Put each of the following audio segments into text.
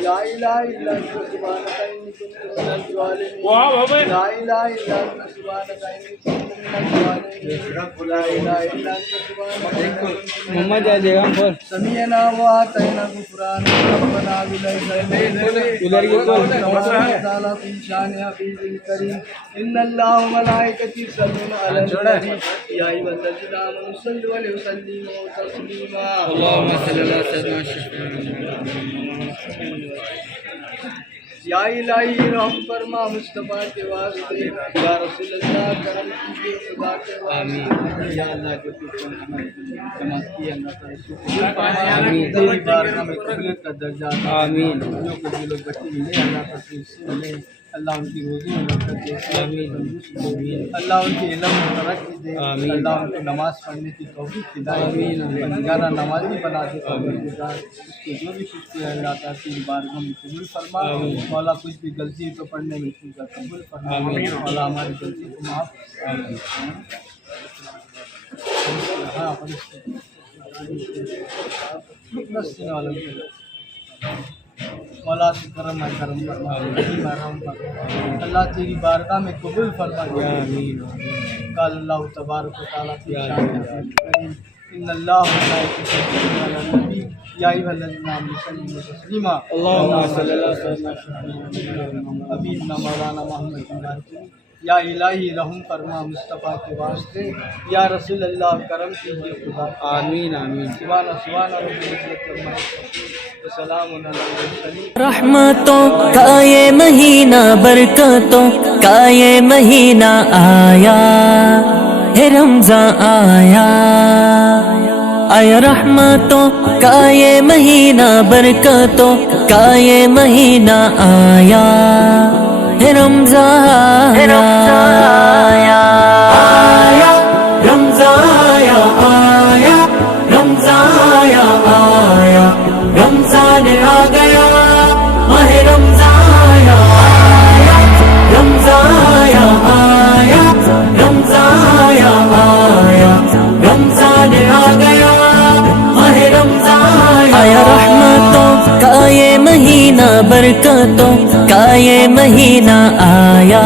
لا إله إلا أنت سبحانك إني كنت من الظالمين لا إله إلا أنت سبحانك إني كنت من الظالمين لا إله إلا أنت سبحانك محمد آ جائے گا بول سمعنا وأطعنا غفرانك ربنا وإليك المصير تعالى في شأن حفيظ الكريم إن الله وملائكته يصلون على النبي يا أيها الذين آمنوا صلوا عليه وسلموا تسليما اللهم صل على سيدنا یا الہی رحم فرما مصطفیٰ کے واسطے یا رسول اللہ کرم کیجیے خدا کے واسطے یا اللہ جو تو جمع کیا اللہ کا رسول تیری بارگاہ میں قبولیت کا درجہ آمین جو کچھ لوگ بچے ملے اللہ کا سے ملے اللہ ان کی روزی میں برکت دے آمین اللہ ان کے علم میں ترقی دے اللہ ان کو نماز پڑھنے کی توفیق دلائے بندگانہ نمازی بنا دے پروردگار اس کو جو بھی کچھ کیا اللہ تعالیٰ کی بارگاہ میں قبول فرما مولا کچھ بھی غلطی تو پڑھنے میں اس کا قبول فرما مولا ہماری غلطی کو معاف مولا سے کرم کرم فرما اللہ تیری بارگاہ میں قبول فرما قال اللہ تبارک و تعالیٰ کی شان کریم ان اللہ وملائکته یصلون علی النبی یا ایھا الذین آمنوا صلوا تسلیما اللهم صل علی سیدنا حبیبنا مولانا محمد یا الہی رحم فرما مصطفیٰ کے واسطے یا رسول اللہ کرم کیجیے خدا آمین آمین سبحان رب العزت عما یصفون وسلام علی المرسلین رحمتوں کا یہ مہینہ برکتوں کا یہ مہینہ آیا ہے رمضان آیا آیا رحمتوں کا یہ مہینہ برکتوں کا یہ مہینہ آیا ہے رمضان آیا رمضان آیا آیا رمضان آیا آیا رمضان آ گیا ماہ رمضان آیا رمضان آیا آیا رمضان آیا آیا رمضان آ گیا ماہ رمضان آیا رحمتوں کا یہ مہینہ برکتوں کا یہ مہینہ آیا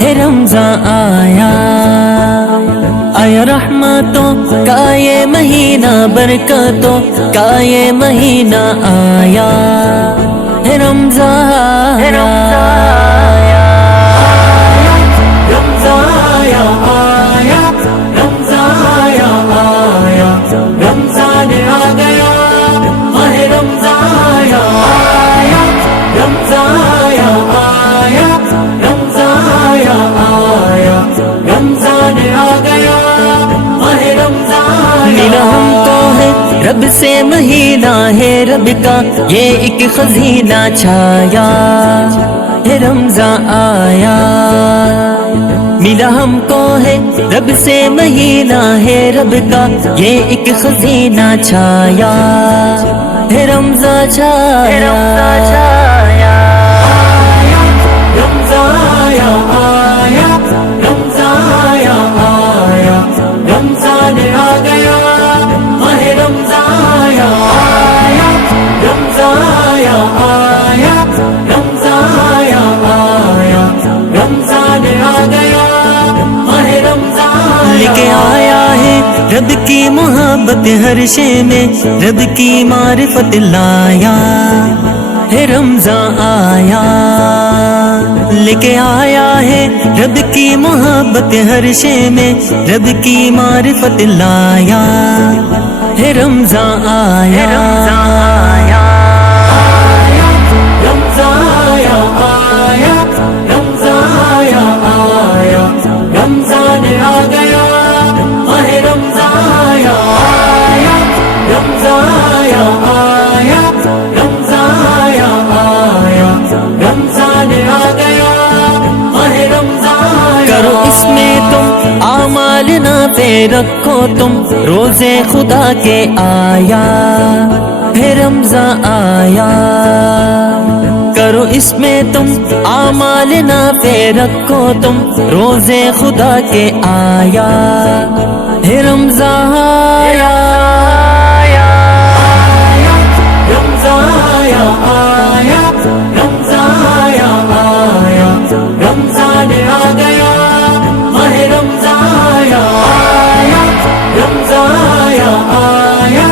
ہے رمضان آیا آیا رحمتوں کا یہ مہینہ برکتوں کا یہ مہینہ آیا ہے رمضان آیا رمضان آیا آیا رمضان آیا آیا رمضان آ گیا ماہ رمضان آیا آیا رمضان آیا آیا رمضان آیا آیا رمضان آ گیا ماہ رمضان ملا ہم کو ہے رب سے مہینہ ہے رب کا یہ ایک خزینہ چھایا ہے رمضان آیا ملا ہم کو ہے رب سے مہینہ ہے رب کا یہ ایک خزینہ چھایا ہے رمضان چھایا رمضان آیا آیا رمضان آیا آیا رمضان آ گیا ماہ رمضان آیا آیا رمضان آیا آیا رمضان آیا آیا رمضان آ گیا ماہ رمضان لے کے آیا ہے رب کی محبت ہر شے میں رب کی معرفت لایا ہے رمضان آیا لے کے آیا ہے رب کی محبت ہر شے میں رب کی معرفت لایا ہے رمضان آیا رمضان آیا رمضان آیا آیا رمضان آیا آیا رمضان آ گیا ماہ رمضان آیا آیا رمضان آیا آیا رمضان آیا آیا رمضان آ گیا ماہ رمضان کرو اس میں تم اعمال نافع رکھو تم روزے خدا کے آیا ہے رمضان آیا کرو اس میں تم اعمال نافع رکھو تم روزے خدا کے آیا ہے رمضان آیا رمضان آیا آیا رمضان آیا آیا رمضان آ گیا ماہ رمضان آیا آیا رمضان آیا آیا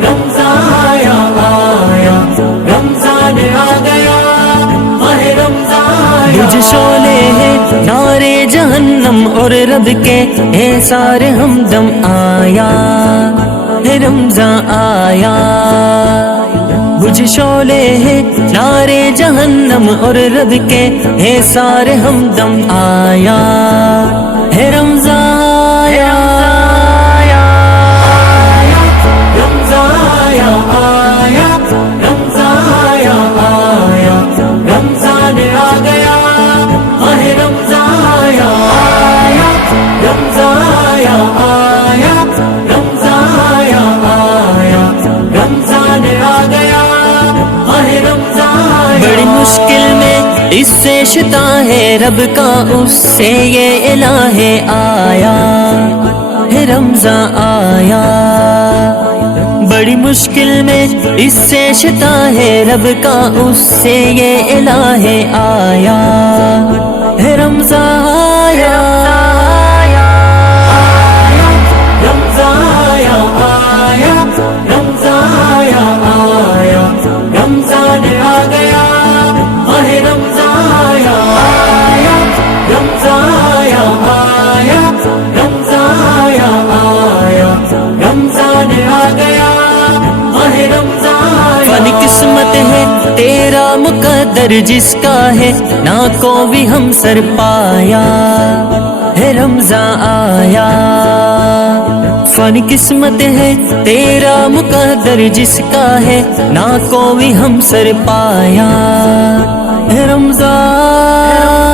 رمضان آیا آیا رمضان آ گیا ماہ رمضان مجھ شعلے ہیں نارے جہنم اور رب کے احسار ہمدم آیا ہے رمضان آیا بجھ شعلے ہیں نارے جہنم اور رب کے احسار ہمدم آیا ہے رمضان آیا رمضان آیا آیا رمضان آیا آیا رمضان آ گیا ماہ رمضان آیا آیا رمضان آیا آیا رمضان آیا آیا رمضان آ گیا ماہ رمضان بڑی مشکل میں اس سے شتا ہے رب کا اس سے یہ الہ آیا ہے رمضان آیا بڑی مشکل میں اس سے شتا ہے رب کا اس سے یہ الہ آیا ہے رمضان آیا رمضان آیا آیا رمضان آیا آیا رمضان آ گیا ماہ رمضان آیا آیا رمضان آیا آیا رمضان آیا آیا رمضان آ گیا ماہ رمضان فانی قسمت ہے تیرا مقدر جس کا ہے نہ کو بھی ہم سر پایا ہے رمضان آیا فانی قسمت ہے تیرا مقدر جس کا ہے نہ کو بھی ہم سر پایا ہے رمضان